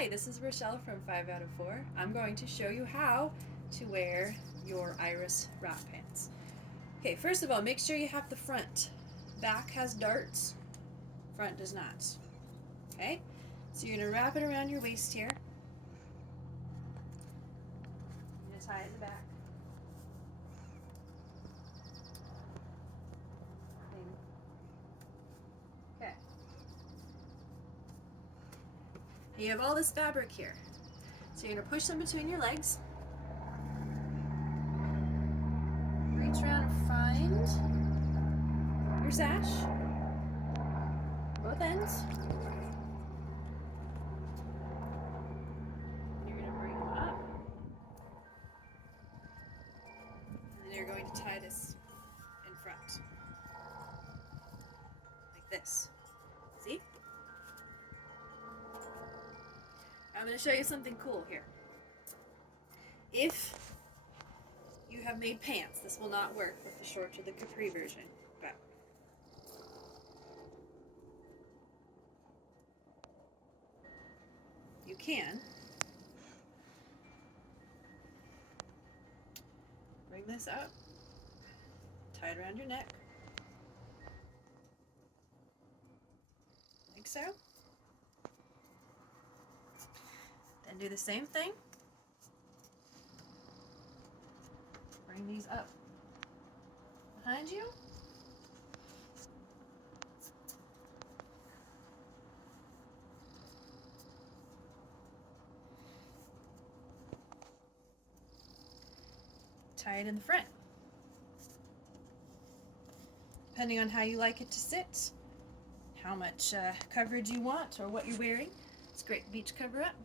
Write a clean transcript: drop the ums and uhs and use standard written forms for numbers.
Hi, this is Rochelle from 5 out of 4. I'm going to show you how to wear your Iris wrap pants. Okay, first of all, make sure you have the front. Back has darts, front does not. Okay, so you're going to wrap it around your waist here. You're going to tie it in the back. Okay. You have all this fabric here. So you're going to push them between your legs. Reach around and find your sash, both ends. You're going to bring them up. And then you're going to tie this in front. Like this. See? I'm going to show you something cool here. If you have made pants, this will not work with the short or the capri version, but you can bring this up, tie it around your neck, like so. Then do the same thing. Bring these up behind you. Tie it in the front. Depending on how you like it to sit, how much coverage you want, or what you're wearing. It's a great beach cover up.